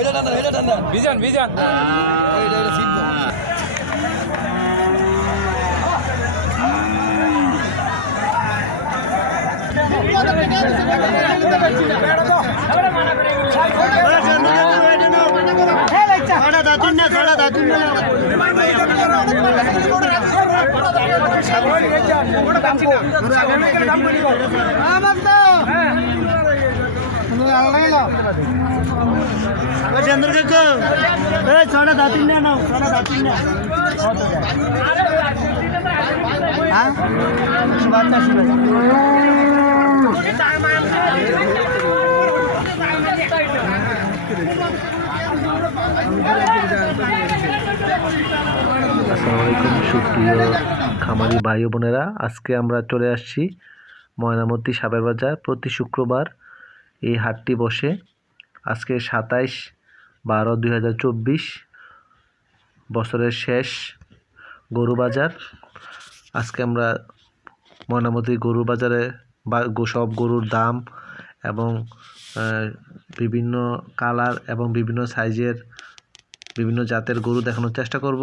এটা ঠান্ডা এটা ঠান্ডা বিজান। বিজান এটা এটা সিদ্ধ। চন্দ্র কাকু এই ছটা না নাও ছটা দাঁতিন না সুপ্রিয় খামারি ভাই বোনেরা। আজকে আমরা চলে আসছি ময়নামতি সাবের বাজার প্রতি শুক্রবার। এই হাটটি বসে। আজকে সাতাইশ বারো দুই হাজার চব্বিশ বছরের শেষ গরু বাজার। আজকে আমরা ময়নামতি গরু বাজারে বা সব গরুর দাম এবং বিভিন্ন কালার এবং বিভিন্ন সাইজের বিভিন্ন জাতের গরু দেখানোর চেষ্টা করব।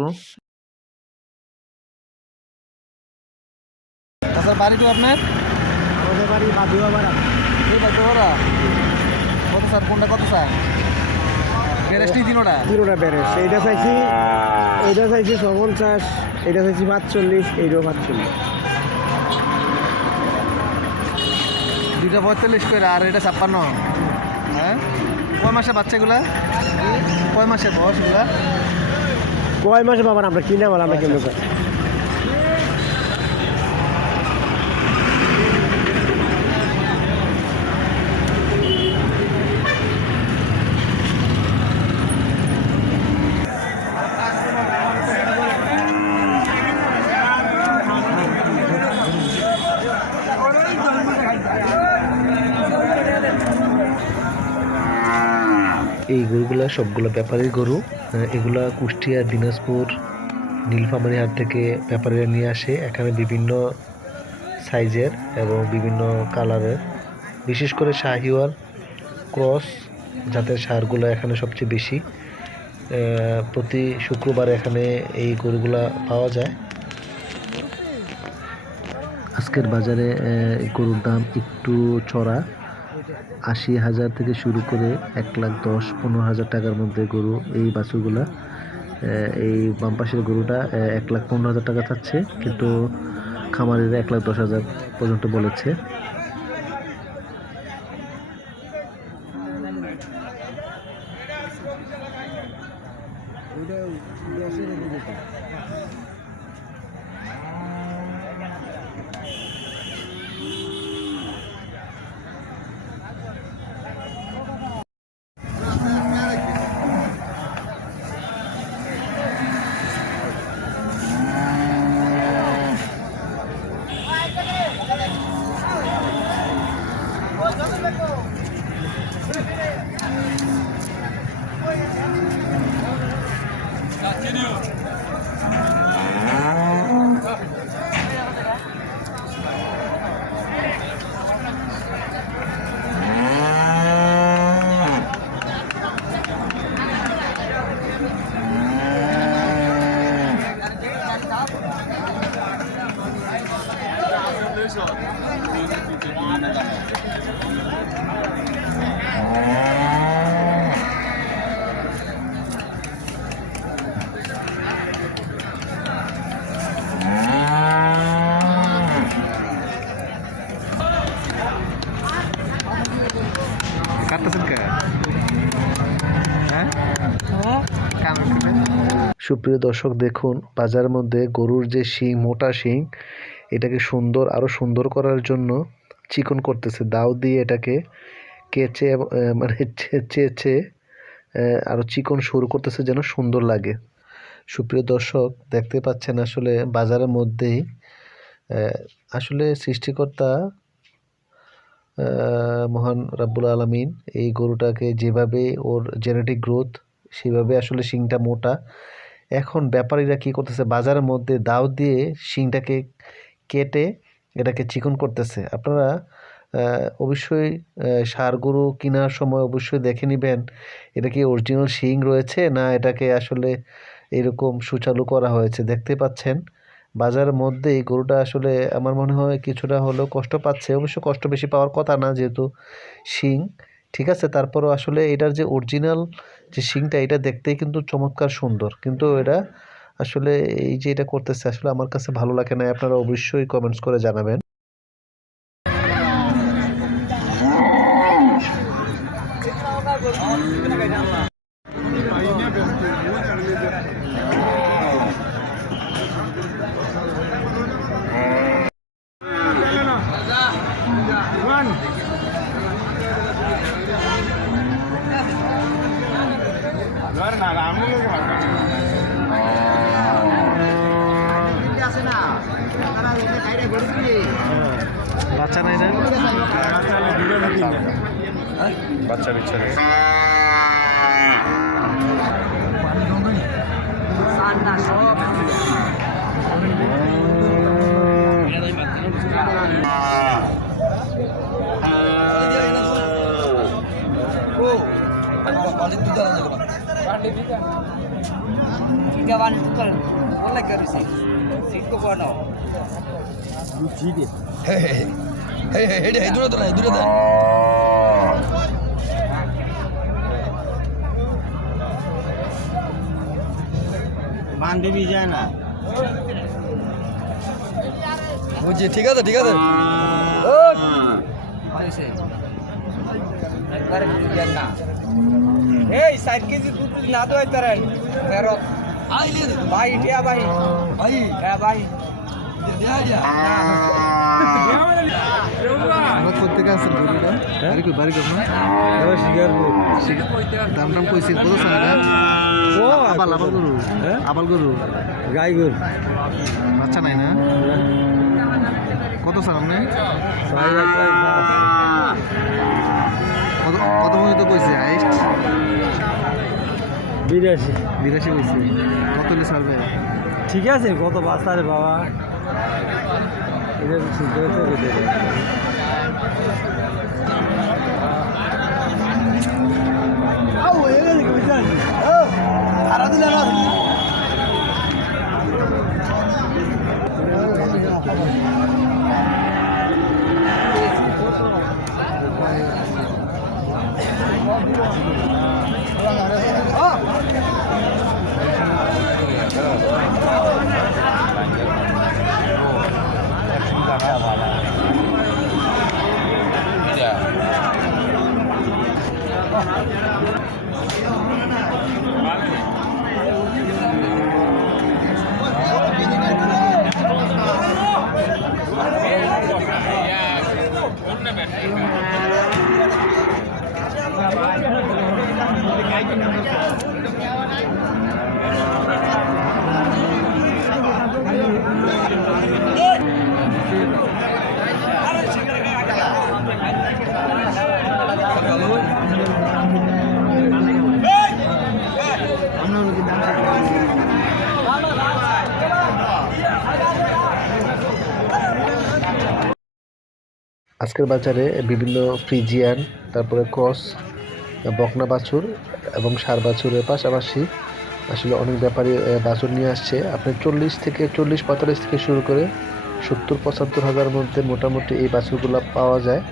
বাড়ি তো আপনার? বাড়ি কত স্যার? কোনটা কত স্যার? গ্যারেজটি দিন ওটা তিনোটা বেড়ে এইটা চাইছি এইটা চাইছি পঞ্চাশ এটা চাইছি পাঁচচল্লিশ এইটাও পাঁচচল্লিশ। পঁয়তাল্লিশ করে আর এটা ছাপ্পান্ন। হ্যাঁ? কয় মাসে বাচ্চাগুলা? কয় মাসে বয়সগুলা? কয় মাসে পাবেন আমরা কিনে বল আমরা কিনবো এই গরুগুলা সবগুলো ব্যাপারীর গরু। এগুলা কুষ্টিয়া, দিনাজপুর, নীলফামারি হাট থেকে ব্যাপারীরা নিয়ে আসে। এখানে বিভিন্ন সাইজের এবং বিভিন্ন কালারের। বিশেষ করে শাহিওয়াল, ক্রস জাতের সারগুলো এখানে সবচেয়ে বেশি। প্রতি শুক্রবার এখানে এই গরুগুলা পাওয়া যায়। আজকের বাজারে গরুর দাম একটু চড়া। আশি হাজার থেকে শুরু করে এক লাখ দশ, পনেরো হাজার টাকার মধ্যে গরু এই বাছুরগুলা এই বাম পাশের গরুটা এক লাখ পনেরো হাজার টাকা চাচ্ছে কিন্তু খামারের এক লাখ দশ হাজার পর্যন্ত বলেছে। কাটতেছেন সুপ্রিয় দর্শক, দেখুন বাজারের মধ্যে গরুর যে শিং, মোটা শিং, এটাকে সুন্দর আরও সুন্দর করার জন্য চিকন করতেছে। দাও দিয়ে এটাকে কেচে মানে চেঁচে আরও চিকন শুরু করতেছে যেন সুন্দর লাগে। সুপ্রিয় দর্শক, দেখতে পাচ্ছেন আসলে বাজারের মধ্যেই আসলে সৃষ্টিকর্তা মহান রাব্বুল আলামিন এই গরুটাকে যেভাবে ওর জেনেটিক গ্রোথ সেভাবে আসলে শিংটা মোটা এখন ব্যাপারীরা কি করতেছে? বাজারের মধ্যে দাও দিয়ে শিংটাকে কেটে এটাকে চিকন করতেছে। আপনারা অবশ্যই ষাঁড় গরু কেনার সময় অবশ্যই দেখে নেবেন, এটা কি অরিজিনাল শিং রয়েছে না এটাকে আসলে এরকম সুচালু করা হয়েছে? দেখতে পাচ্ছেন, বাজারের মধ্যে এই গরুটা আসলে আমার মনে হয় কিছুটা হলেও কষ্ট পাচ্ছে। অবশ্য কষ্ট বেশি পাওয়ার কথা না, যেহেতু শিং ঠিক আছে? তারপরও আসলে এটার যে অরিজিনাল যে শিংটা এটা দেখতেই কিন্তু চমৎকার সুন্দর। কিন্তু এটা আসলে এই যে এটা করতেছে, আসলে আমার কাছে ভালো লাগে না আপনারা অবশ্যই কমেন্টস করে জানাবেন। বাচ্চা নাই না যায় না। বুঝছি ঠিক আছে ঠিক আছে। এই। ষাট কেজি দুধ না দেওয়াই তারেন ফেরত। ভাই টিয়া ভাই। হ্যাঁ? কোথেকে বাড়ি দাম টাম কত এটা ও আবাল আবাল গরু। হ্যাঁ? আবাল গরু। গাই গরু বাচ্চা নাই না? কত আপনি? কত কত পর্যন্ত কইছে হাইস্ট বিরাশি। বিরাশি কইছে কত হলে ছাড়বে? ঠিক আছে কত বাচ্চা রে বাবা? এটা সিদ্ধ হতে 啊！哎呀，我这不干啥了。আজকের বাজারে বিভিন্ন ফ্রিজিয়ান তারপরে ক্রস বকনা বাছুর এবং সার বাছুরের পাশাপাশি আসলে অনেক ব্যাপারী বাছুর নিয়ে আসছে। আপনি চল্লিশ থেকে, চল্লিশ পঁয়তাল্লিশ থেকে শুরু করে সত্তর, পঁচাত্তর হাজার মধ্যে মোটামুটি এই বাছুরগুলো পাওয়া যায়।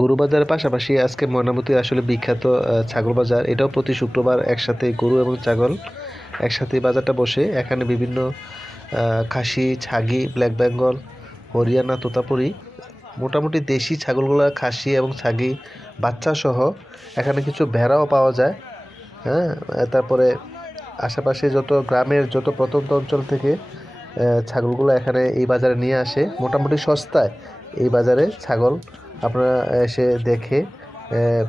গরু বাজারের পাশাপাশি আজকে ময়নামতি আসলে বিখ্যাত ছাগল বাজার এটাও প্রতি শুক্রবার একসাথে গরু এবং ছাগল একসাথে বাজারটা বসে। এখানে বিভিন্ন খাসি, ছাগি, ব্ল্যাক বেঙ্গল, হরিয়ানা, তোতাপুরি, মোটামুটি দেশি ছাগলগুলা, খাসি এবং ছাগি বাচ্চা সহ এখানে কিছু ভেড়াও পাওয়া যায়। হ্যাঁ তারপরে আশেপাশে যত গ্রামের যত প্রত্যন্ত অঞ্চল থেকে ছাগলগুলো এখানে এই বাজারে নিয়ে আসে। মোটামুটি সস্তায় এই বাজারে ছাগল আপনারা এসে দেখে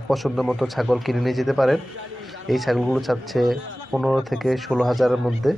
পছন্দ মতো ছাগল কিনে নিয়ে যেতে পারেন। এই ছাগলগুলো চাচ্ছে পনেরো থেকে ষোলো হাজারের মধ্যে।